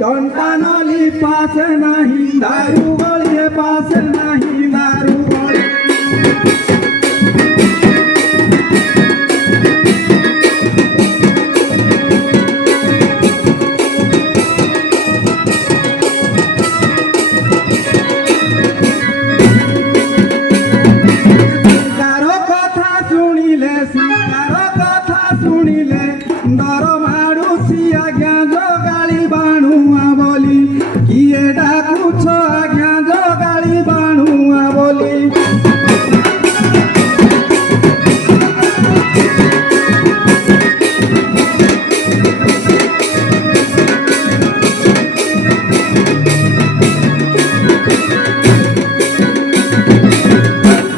टंटा नली पास नहीं दारू गलिए पास नहीं दारू गली डर मारुसी आज्ञा जोगाली बाणुआ बोली किए डाकुछ आज्ञा जोगाली बाणुआ बोली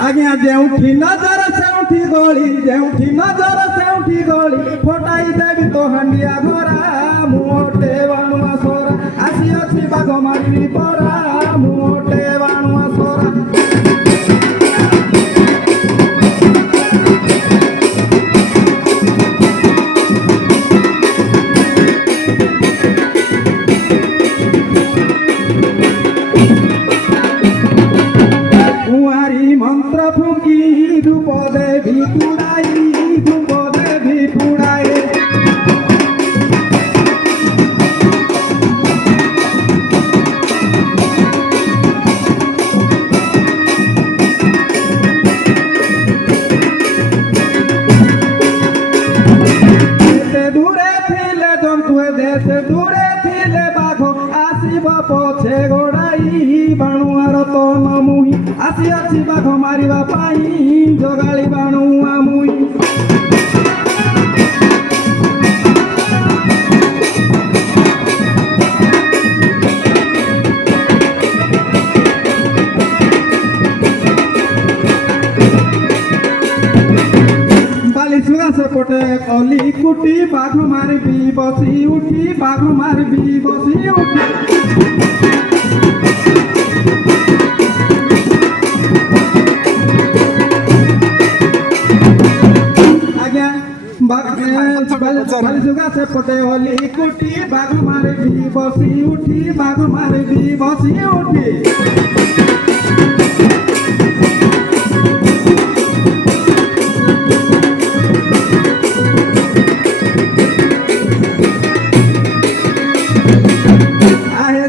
आज्ञा जेउठी नजर सेउठी गली जेउठी नजर सेउठी गली फटाई देवी तो हंडिया घोरा मुटे बाणुआ सोरा आसी अच्छी बाघ मारी परा मुटे बाणुआ सोरा कुंवारी मंत्र फूकी धूप देवी पुड़ाई धूप देवी पुड़ाई दूरे थिले जंतुए देश दूरे थिले बाघ आसीब पछे गोड़ाई बाणुआर तो नमुही आसी अच्छी बाघ मारिबा पाई जोगाली बाणुआ मुही बालिशुआ से पटे कली कुटी बाघ मारबी बसी उठी बाघ मारबी बसी उठी आज्ञा बालिशुआ से पटे होली कुटी बाघ मारबी बसी उठी बाघ मारबी बसी उठी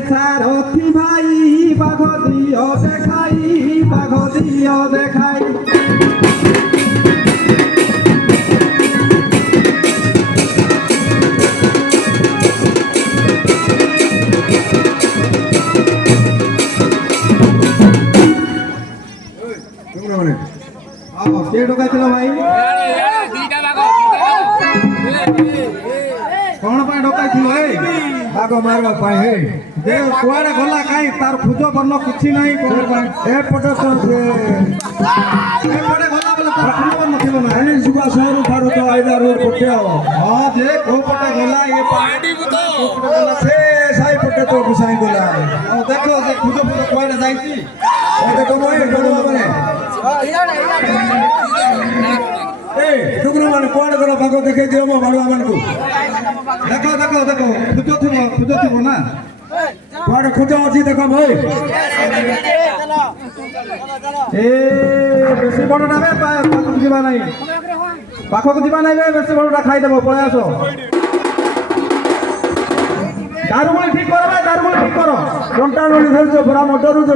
सारथी भाई बाघ दियो देखाई के डोका चलो भाई कौन पाए डोका थी बाघ मारवा पाए हे जे कुआरे गला काई तार खुद बन्न किछि नहीं ए पटे तो ए पटे गला बले तार खुद बन्न थिबो ना ए सुबा शहर थारो तो आइदा रोड पटे हां जे को पटे गला ये पाडी तो गला से साई पटे तो घुसाई देला देखो जे खुद कुआरे जाईची ए देखो मोय गलो बने ए टुकरू माने कोण गलो भागो देखे दियो मो बाडुआ मान को देखो देखो देखो खुद थिबो ना कोण खुद अछि देखो भाई ए बेसी बडटा बे पाखो जीवा नाही पाखो जीवा नाही बे बेसी बडटा खाई देबो पळे आसो दारुगुली ठीक करो बे दारुगुली ठीक करो घंटा नली धरजो बरा मोटरू जो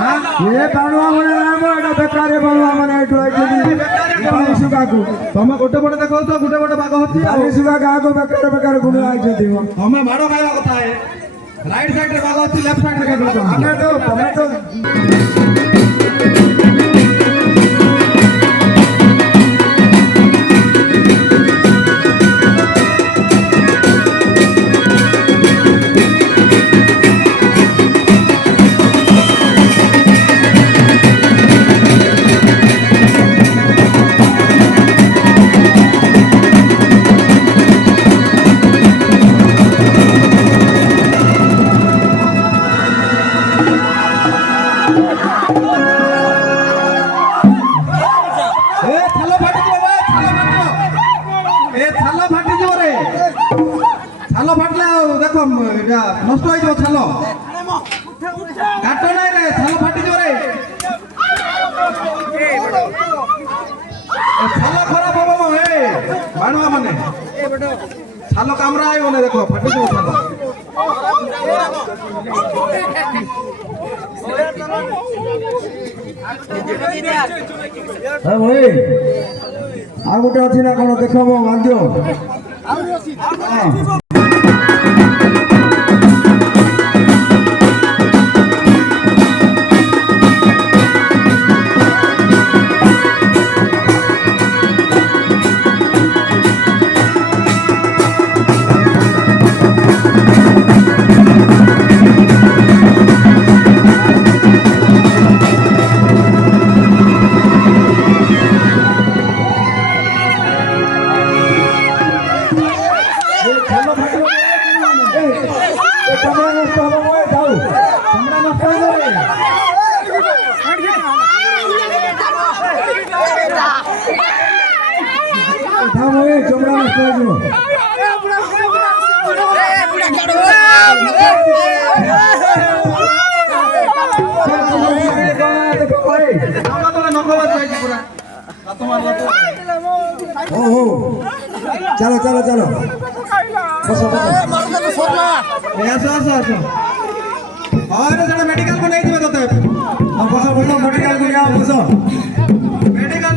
ଏ ବାଣୁଆ ମାନେ ଆମ ଏଇଟା ବେକାରୀ ବାଣୁଆ ମାନେ ଏଇଠୁ ଆଇଛନ୍ତି ବାଲି ସୁଗାକୁ। ତମେ ଗୋଟେ ପଟେ ଦେଖାଉଛ ଗୋଟେ ପଟେ ବାଘ ଅଛି ବାଲି ସୁଗା ଗାଁକୁ ବେକାର ବେକାର ଗୁଣ ଆଇଛନ୍ତି। ତମେ ମାଡ଼ ଖାଇବା କଥା ରାଇଟ୍ ସାଇଡରେ ବାଘ ଅଛି ଲେଫ୍ଟ ସାଇଡରେ ଖାଇଦଉଛ। ଆମେ ତ ତମେ ତ ছাল ফাটলে দেখ এটা নষ্ট হয়ে যাব ছাল কাট নাই রে ছাল ফাটি যাব রে ছাল খারাপ হব এ বাণুয়া মানে ছাল কামড়া আইব না দেখো ফাটি যাব ছাল ଭାଇ ଆଉ ଗୋଟେ ଅଛି ନା କଣ ଦେଖ ମୋ ବାଧ୍ୟ। চমড়া নষ্ট হয়ে যাব। চলো চলো চলো বসো বসো আসো আসো আসো আরে সেটা মেডিকেল কো নেই দিবে তোতে বসো বসো মেডিকেল কো যাও বসো মেডিকেল